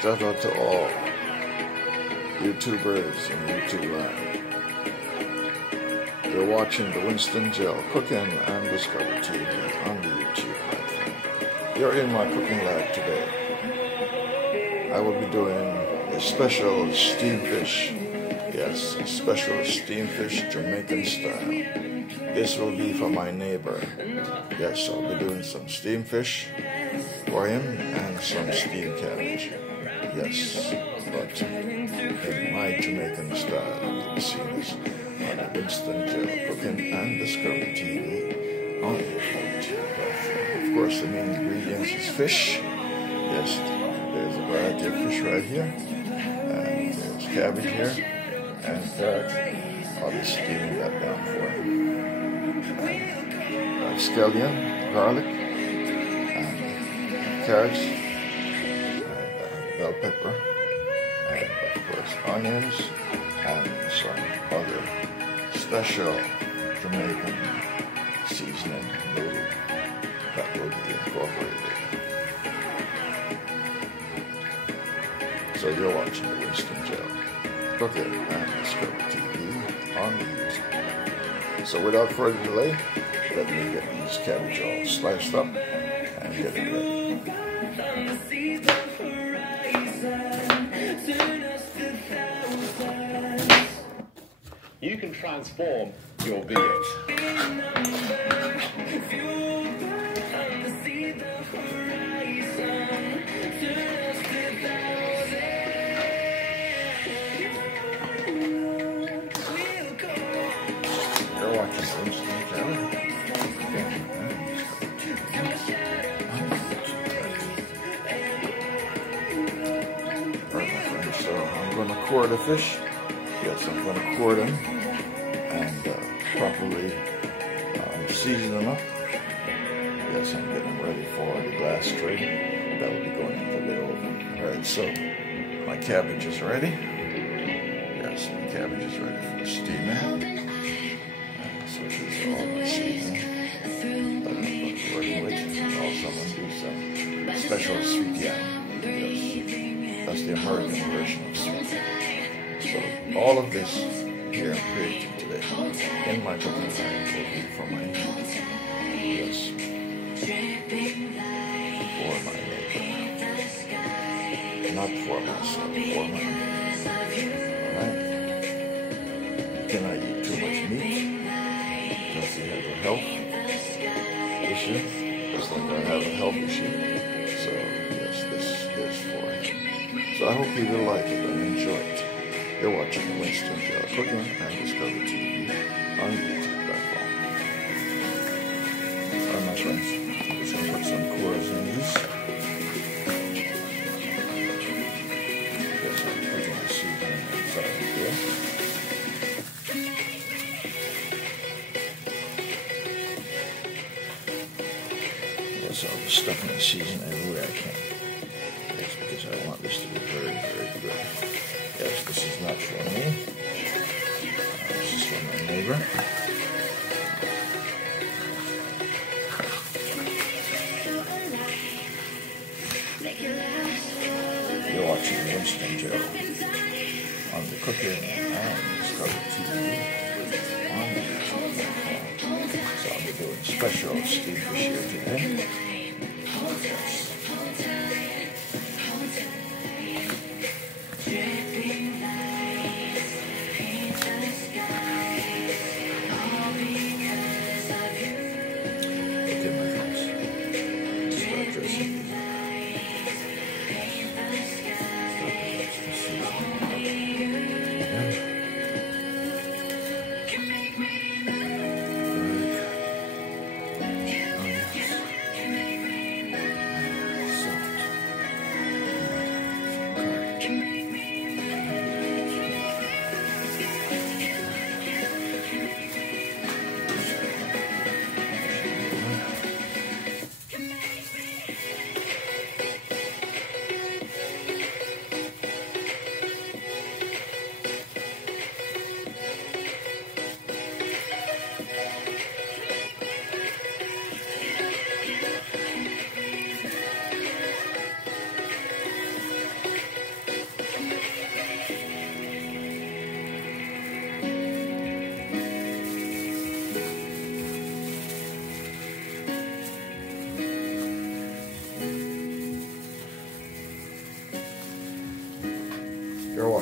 Shout out to all YouTubers in YouTube land. You're watching the Winston Gel Cooking and Discovery TV on the YouTube platform. You're in my cooking lab today. I will be doing a special steamed fish. Yes, a special steamed fish Jamaican style. This will be for my neighbor. Yes, I'll be doing some steamed fish for him and some steamed cabbage. Yes, but in my Jamaican style. You'll see this on the WinstonGeLCooking and Discovery TV on the YouTube platform. Of course, the main ingredients is fish. Yes, there's a variety of fish right here. And there's cabbage here. And carrots. I'll be steaming that down for him. Scallion, garlic, and carrots, and bell pepper, and of course onions, and some other special Jamaican seasoning noodle that will be incorporated. So you're watching the Winston Gel Cooking and Discovery TV on the YouTube. So without further delay, let me get these cabbage all sliced up and get it ready. You can transform your being. You're watching Winston Gel. So I'm going to core the fish. Yes, I'm going to core them and properly season them up. Yes, I'm getting ready for the glass tray that will be going into the oven. Alright, so my cabbage is ready. Yes, my cabbage is ready for steaming. So this is all my seasoning that I'm working with. Also, I'm going to do some special sweet yam. Yes, that's the American version of sweet yam. So all of this here I'm creating today in my cooking lab will be for my neighbor. Yes, for my neighbor. Not for myself, for my neighbor. Alright? You cannot eat too much meat because you have a health issue. Just like I have a health issue. So yes, this is for him. So I hope you will like it and enjoy it. You're watching the Winston Gel Cooking and Discovery TV on the YouTube platform. Alright, my friends, I'm just going to put some cores in these. Yes, I'm putting the seasoning inside here. Yes, I'll be stuffing the seasoning everywhere I can. Yes, because I want this to be very, very good. Yes, this is not for me. This is for my neighbor. You're watching Winston Gel on the Cooking and Discovery TV on the YouTube platform. So I'll be doing special steamed fish here today. Yes.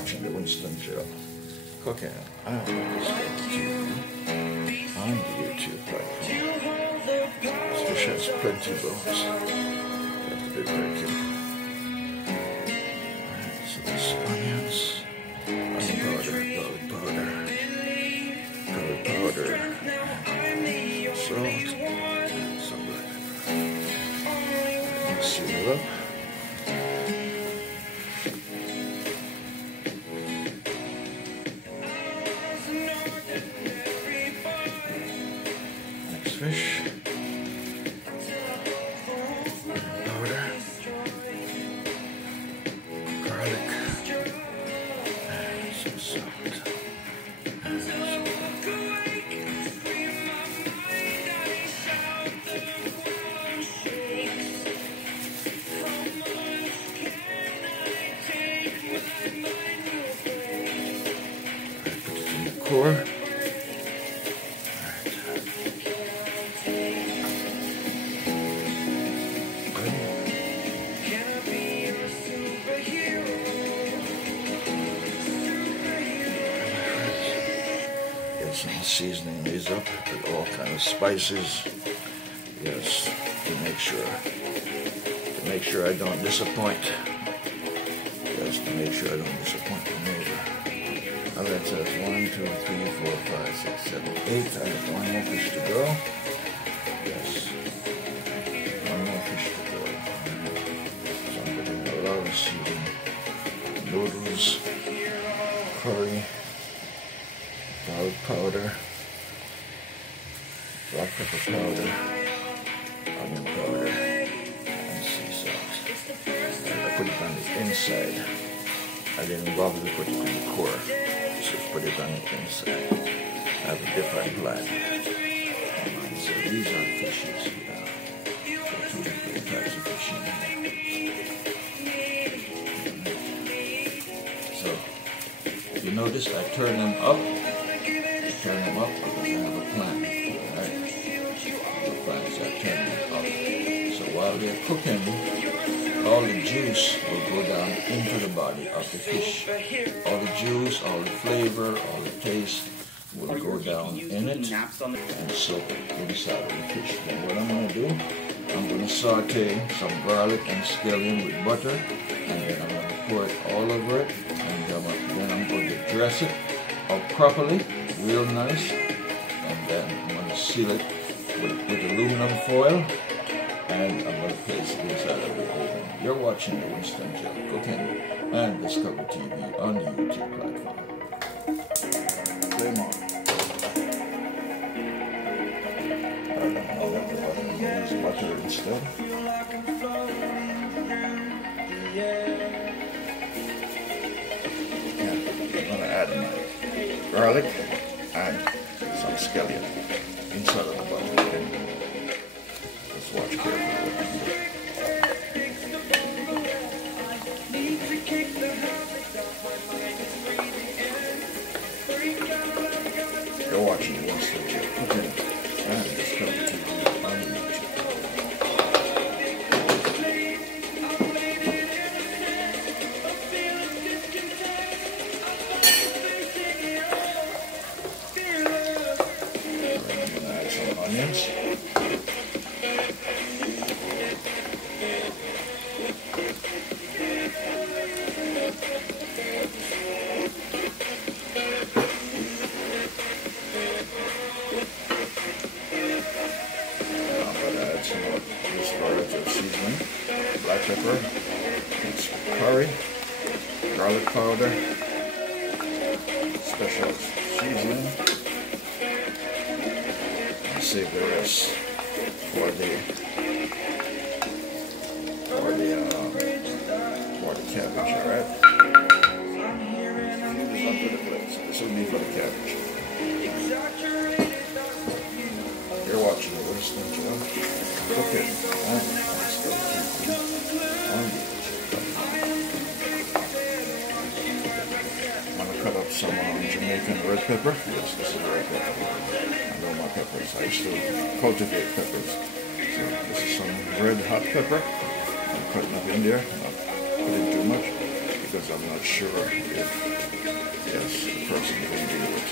watching the Winston Gel Cooking and DiscoveryTV on the YouTube platform. This fish has plenty of bones. You have to be very careful. Alright, so there's onions, onion powder, garlic powder, garlic powder, salt, and some black pepper. Mix it up. Fish, powder, garlic, and some salt. Put it in the core. Some seasoning these up with all kind of spices. Yes, to make sure I don't disappoint. Yes, to make sure I don't disappoint the neighbor. Now that says 1, 2, 3, 4, 5, 6, 7, 8. I have one more fish to go. Yes, one more fish to go. So I'm putting a lot of seasoning. Noodles, curry, garlic powder, black pepper powder, onion powder, and sea salt. And I put it on the inside. I didn't bother to put it in the core, just put it on the inside. I have a different plan. So these are fishes. Two different types of fish in here. So you notice I turn them up. Turn them up because I have a plan. Alright? The plan is I turn them up. So while they're cooking, all the juice will go down into the body of the fish. All the juice, all the flavor, all the taste will go down in it and soak inside of the fish. Then what I'm going to do, I'm going to saute some garlic and scallion with butter, and then I'm going to pour it all over it, and then I'm going to dress it up properly, real nice, and then I'm going to seal it with aluminum foil, and I'm going to place it inside of the oven. You're watching the Winston Gel Cooking and DiscoveryTV on the YouTube platform. Flame on. I'll let the butter use butter instead. And I'm going to add my garlic and some scallion inside of the butter. Let's watch carefully what I'm doing. You're watching Winston Gel Cooking and DiscoveryTV on YouTube. Onions. I'm going to add some of this garlic seasoning, black pepper, some curry, garlic powder, special seasoning. Save the rest for the cabbage, alright? This will be for the cabbage. You're watching the Winston Gel Cooking and DiscoveryTV on I'm going to cut up some Jamaican red pepper. Yes, this is red pepper. I know my peppers. I still cultivate peppers. So this is some red hot pepper. I'm cutting up in there. Not putting too much. because I'm not sure if, yes, the person can deal with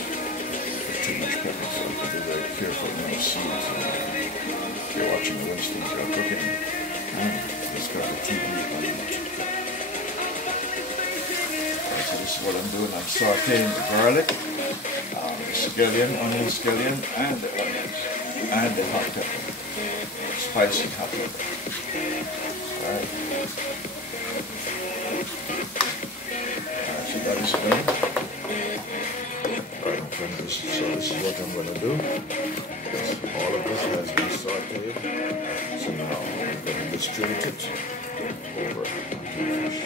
too much pepper, so I have to be very careful when I seeds. You're watching Winston's Cooking and DiscoveryTV on YouTube. Alright, so this is what I'm doing. I'm sauteing the garlic, onion scallion, and the onions, and the hot pepper, spicy hot pepper. Alright. So that is done. Alright, so this is what I'm going to do. All of this has been sauteed. So now I'm going to distribute it over onto the fish.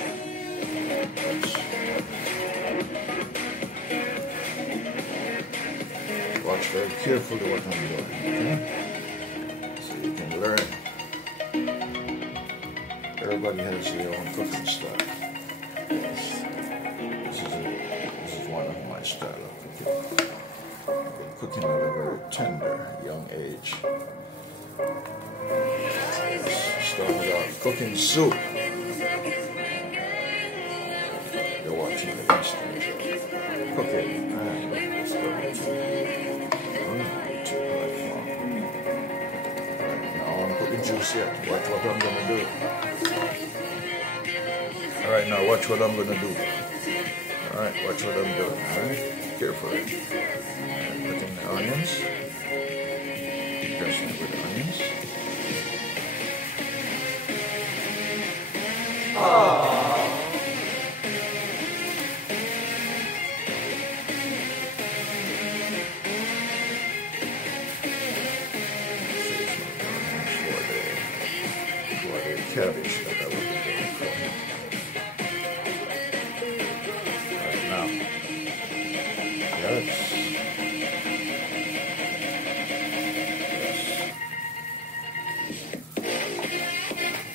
Watch very carefully what I'm doing, okay? So you can learn. Everybody has their own cooking style. Yes. This is one of my style of cooking. I've been cooking at a very tender, young age. Started out cooking soup. You're watching the WinstonGeLCooking and DiscoveryTV on YouTube platform. Alright, now I'm putting juice yet. Watch what I'm gonna do. Alright, now watch what I'm gonna do. Alright, watch what I'm doing. Alright, carefully. I'm putting the onions. Dressing it with onions. For the cabbage that I will be doing for him. Right now. Yes.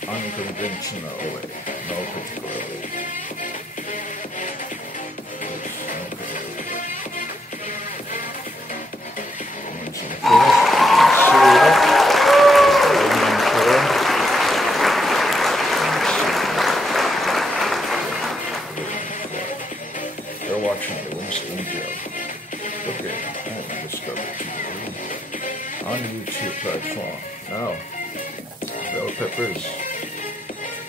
Unconventional way. No particular way. You're watching the WinstonGeLCooking and DiscoveryTV on the YouTube platform. Now, bell peppers.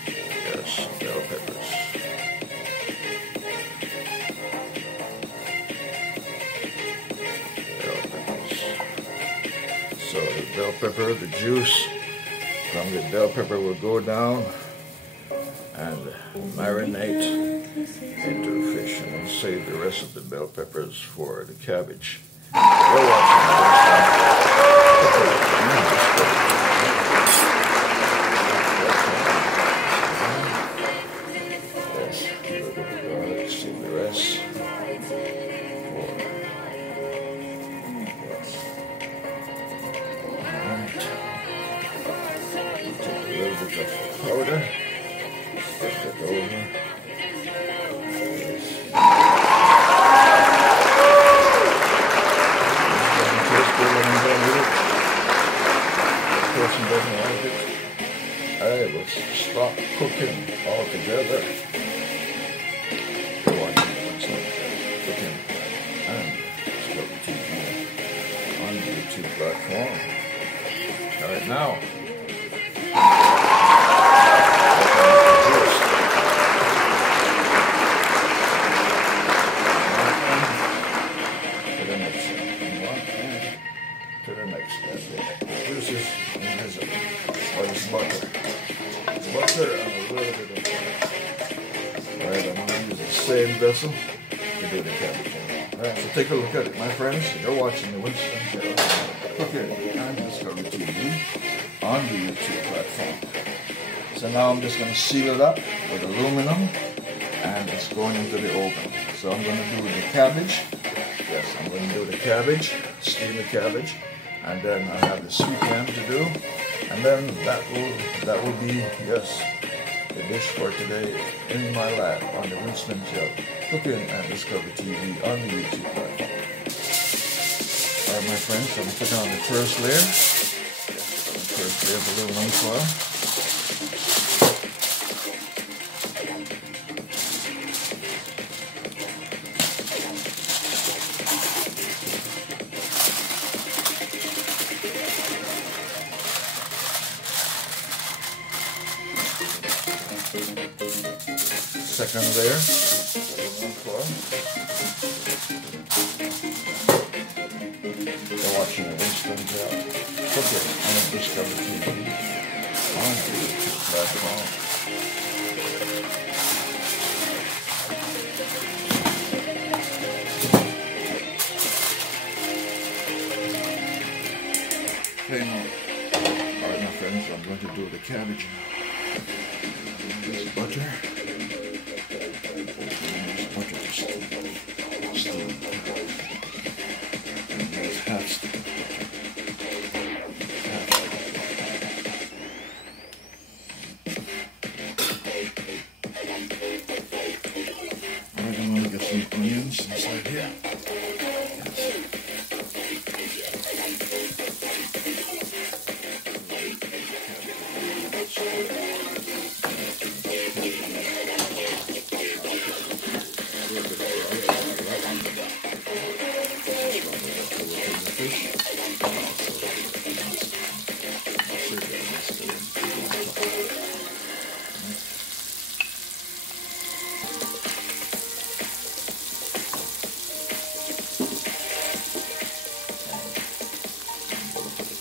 Yes, bell peppers. Bell peppers. So the bell pepper, the juice from the bell pepper will go down and marinate into the fish, and then save the rest of the bell peppers for the cabbage. You're watching yes, a little bit of garlic, save the rest for yes. Alright. Take a little bit of powder. Flip it over. Person doesn't like it. Hey, let's stop cooking altogether. You're watching WinstonGeLCooking and DiscoveryTV on the YouTube platform. Alright, now. To the next step. This is invisible. Or it's butter. It's butter and a little bit of butter. Alright, I'm going to use the same vessel to do the cabbage. Alright, so take a look at it, my friends. You're watching the WinstonGeLCooking and DiscoveryTV on the YouTube platform. So now I'm just going to seal it up with aluminum and it's going into the oven. So I'm going to do the cabbage. Yes, I'm going to do the cabbage, steam the cabbage. And then I have the sweet yam to do, and then that will be, yes, the dish for today in my lab on the WinstonGeLCooking and DiscoveryTV on the YouTube platform. Alright, my friends, so I'm putting on the first layer. The first layer of aluminum foil. second layer. You're watching Winston Gel Cooking and Discovery TV on YouTube.com. Okay, alright my friends, I'm going to do the cabbage now. This butter. This butter is steam. And there's half stick of butter. Alright, I'm going to get some onions inside here.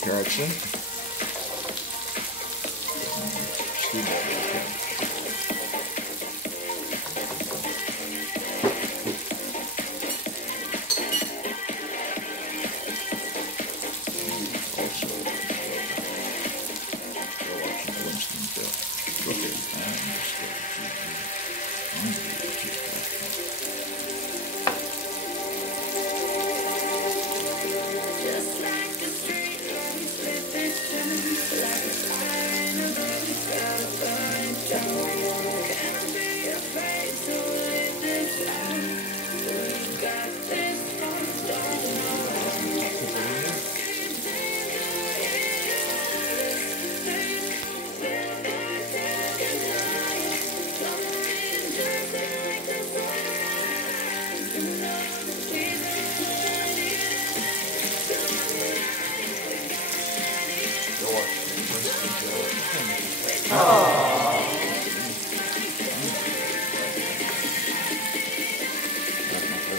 Carrots in. Steam that again. Also, you're watching WinstonGeLCooking and DiscoveryTV on the YouTube platform.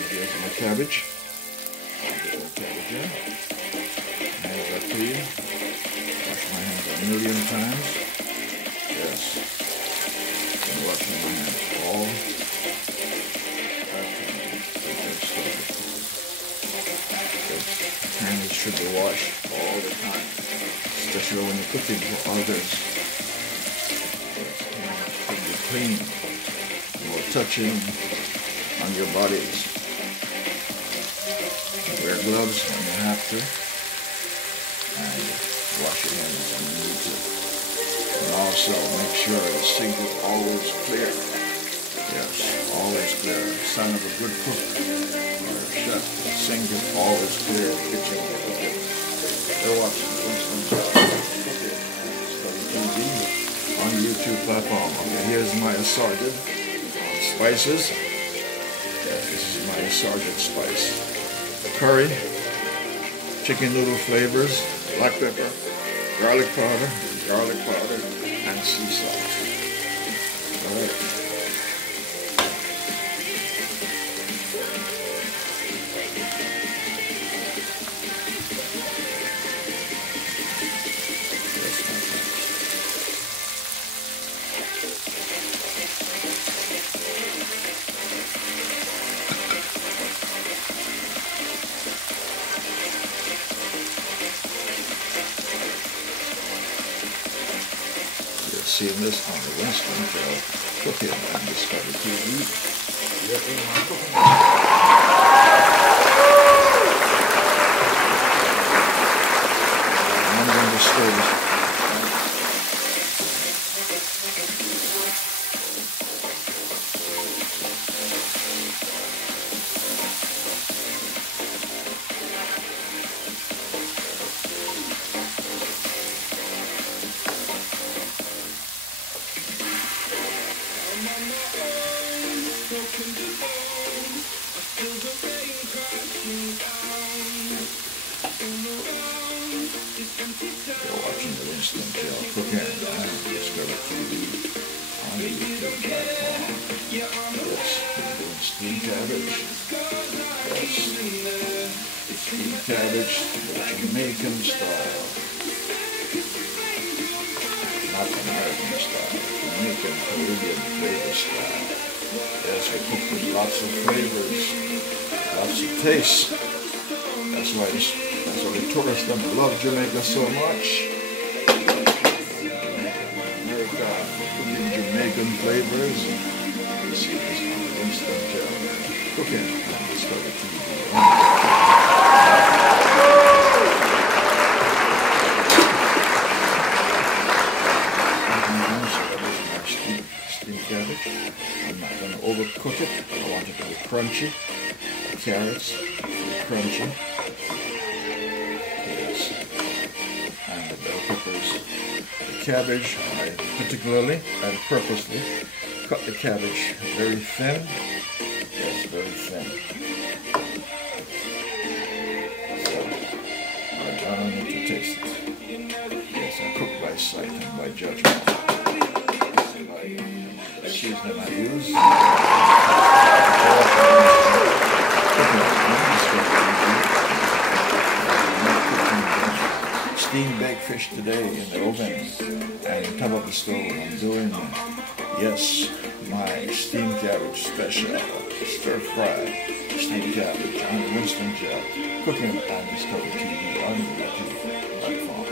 Here's my cabbage. Cabbage in. Hands up clean. Wash my hands a million times. Yes. I'm washing my hands all hands should be washed all the time, especially when you're cooking for others. Hands should be clean, no touching on your bodies. Wear gloves when you have to, and wash your hands when you need to. And also make sure the sink is always clear. Yes, always clear. Sign of a good cook or a chef. The sink is always clear. The kitchen is cooking. You're watching WinstonGeLCooking TV on the YouTube platform. Okay, here's my assorted spices. Yes, this is my assorted spice. Curry, chicken noodle flavors, black pepper, garlic powder, and sea salt. Alright. Seeing this on the WinstonGeLCooking and DiscoveryTV. You're in my cooking. I'm going to stir this. You're watching the WinstonGeLCooking and DiscoveryTV on on the YouTube platform. Yes, doing steamed cabbage. Yes, steamed cabbage, the Jamaican style. Not American style, Jamaican Caribbean flavor style. Yes, we cook with lots of flavors, lots of taste. That's why the tourists them love Jamaica so much. America, cooking Jamaican flavors. You see this on WinstonGeLCooking and DiscoveryTV. Steamed cabbage. I'm not going to overcook it. I want it to be crunchy. The carrots crunchy. Yes. And the bell peppers. The cabbage, I particularly and purposely cut the cabbage very thin. Yes, very thin. So, I don't need to taste it. Yes, I cook by sight and by judgment. The seasoning I use. Steamed baked fish today in the oven and on top of the stove. I'm doing, yes, my steamed cabbage special, stir fry steamed cabbage on the WinstonGeLCooking and DiscoveryTV on the YouTube platform.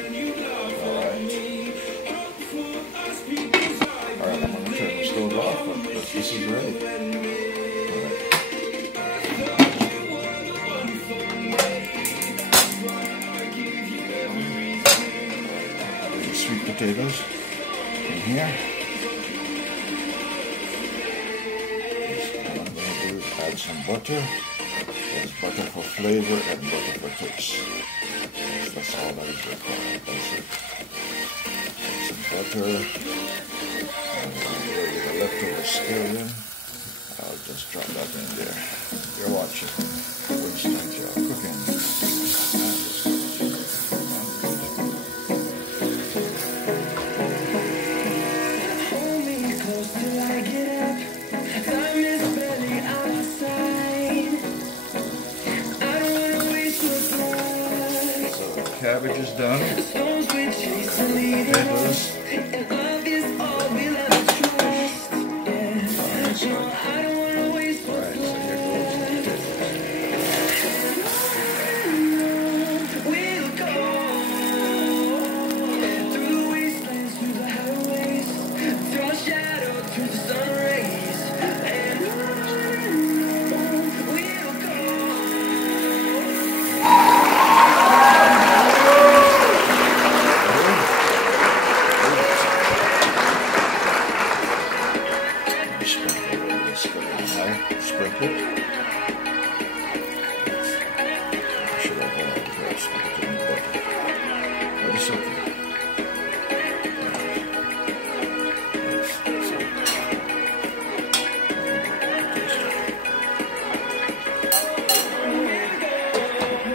Alright, I'm going to turn the stove off, but this is ready. Sweet potatoes in here. What I'm going to do is add some butter. There's butter for flavor and butter for taste. That's all that is required. That's it. Add some butter. And the leftover scallion. I'll just drop that in there. You're watching WinstonGeLCooking. Cabbage is done. Potatoes. Alright, so here goes the sprinkle. Should I go ahead and first with the butter? But it's okay.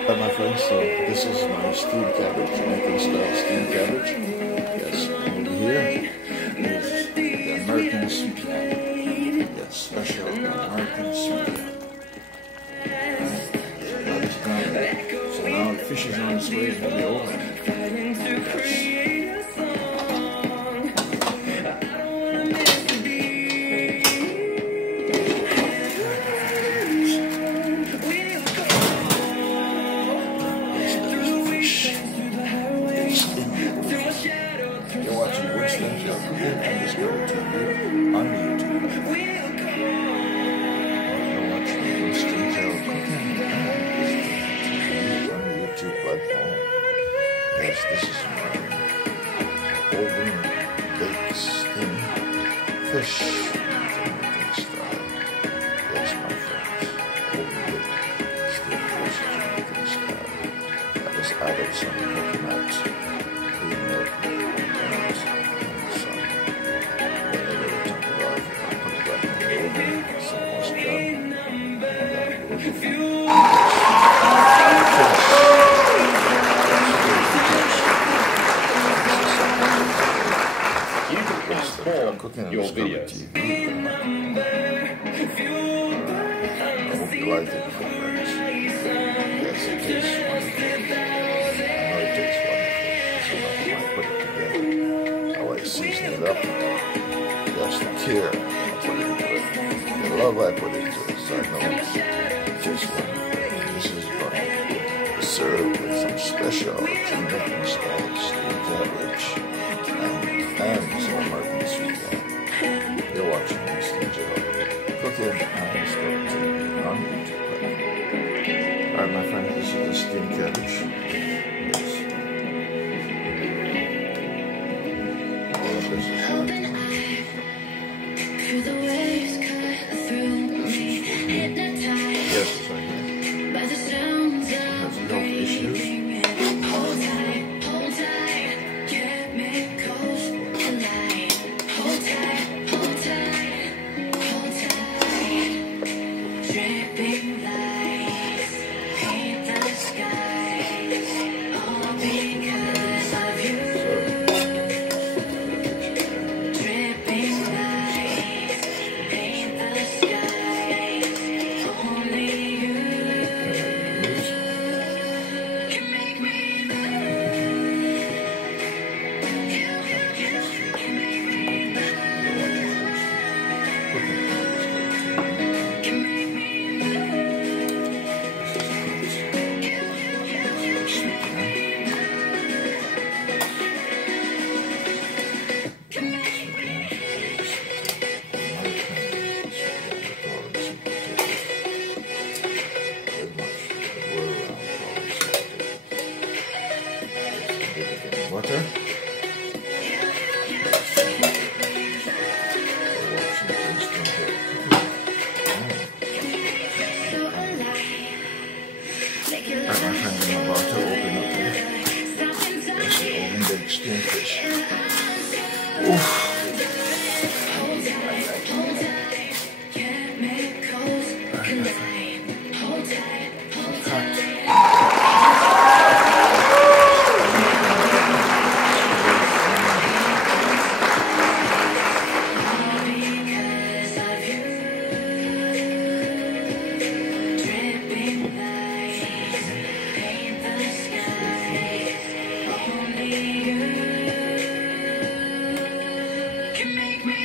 My friends, so this is my steamed cabbage, Jamaican style steamed cabbage. Yes, over here is the American sweet yam. Yes, special American sweet yam. That is done. So now the fish is on its way to the oven. You're watching WinstonGeLCooking and DiscoveryTV on the YouTube. You're watching WinstonGeLCooking and DiscoveryTV on the YouTube platform. Yes, this is my oven baked steamed fish Jamaican style. Yes, my friends, oven baked steamed fish Jamaican style. I just added some coconut, green milk, Cooking and your Discovery videos. TV. I hope you like it, my friends. Yes, it tastes wonderful. I know it tastes wonderful. So I put it together. How I season it up. That's the care I put into it. The love I put into it. So I know it tastes wonderful. This is going to be served with some special Jamaican style steamed cabbage and some American sweet yam. You're watching WinstonGeLCooking and DiscoveryTV on YouTube. Alright, my friend, this is the steamed cabbage. Yes. All of this is Feel the waves cut through me, hypnotized yes, it's right here. by the sounds of Has health issues. hold tight, chemicals collide. Hold tight, dripping lights paint the skies, all because of you. Dripping lights paint the skies, only you can make me Butter. so alive. Make your Alright, my friend, I'm about to open up here. something That's the oven baked steamed fish. Oof. hold tight, chemicals collide. Hold tight, Cut. because of you. Dripping lights paint the skies, only you can make me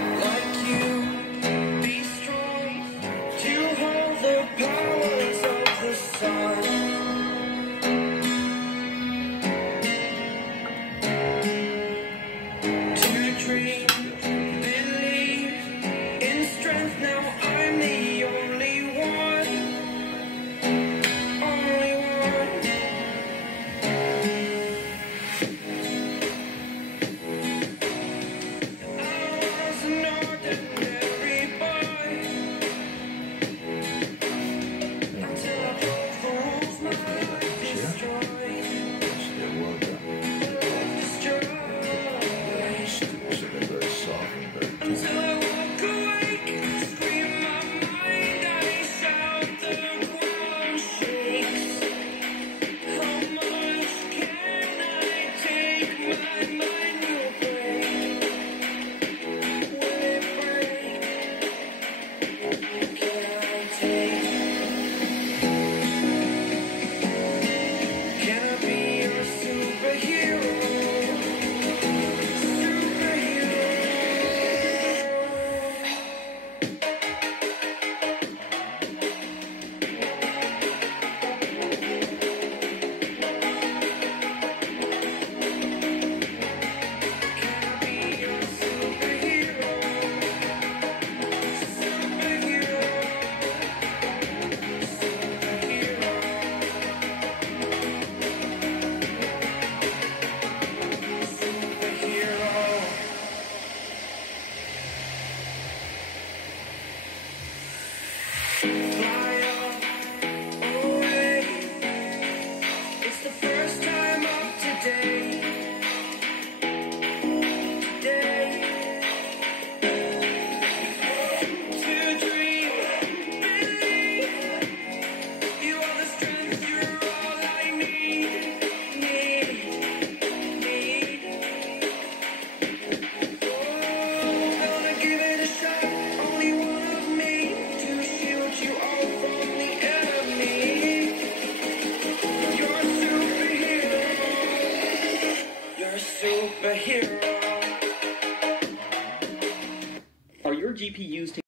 like you, be strong to hold the powers of the sun. To dream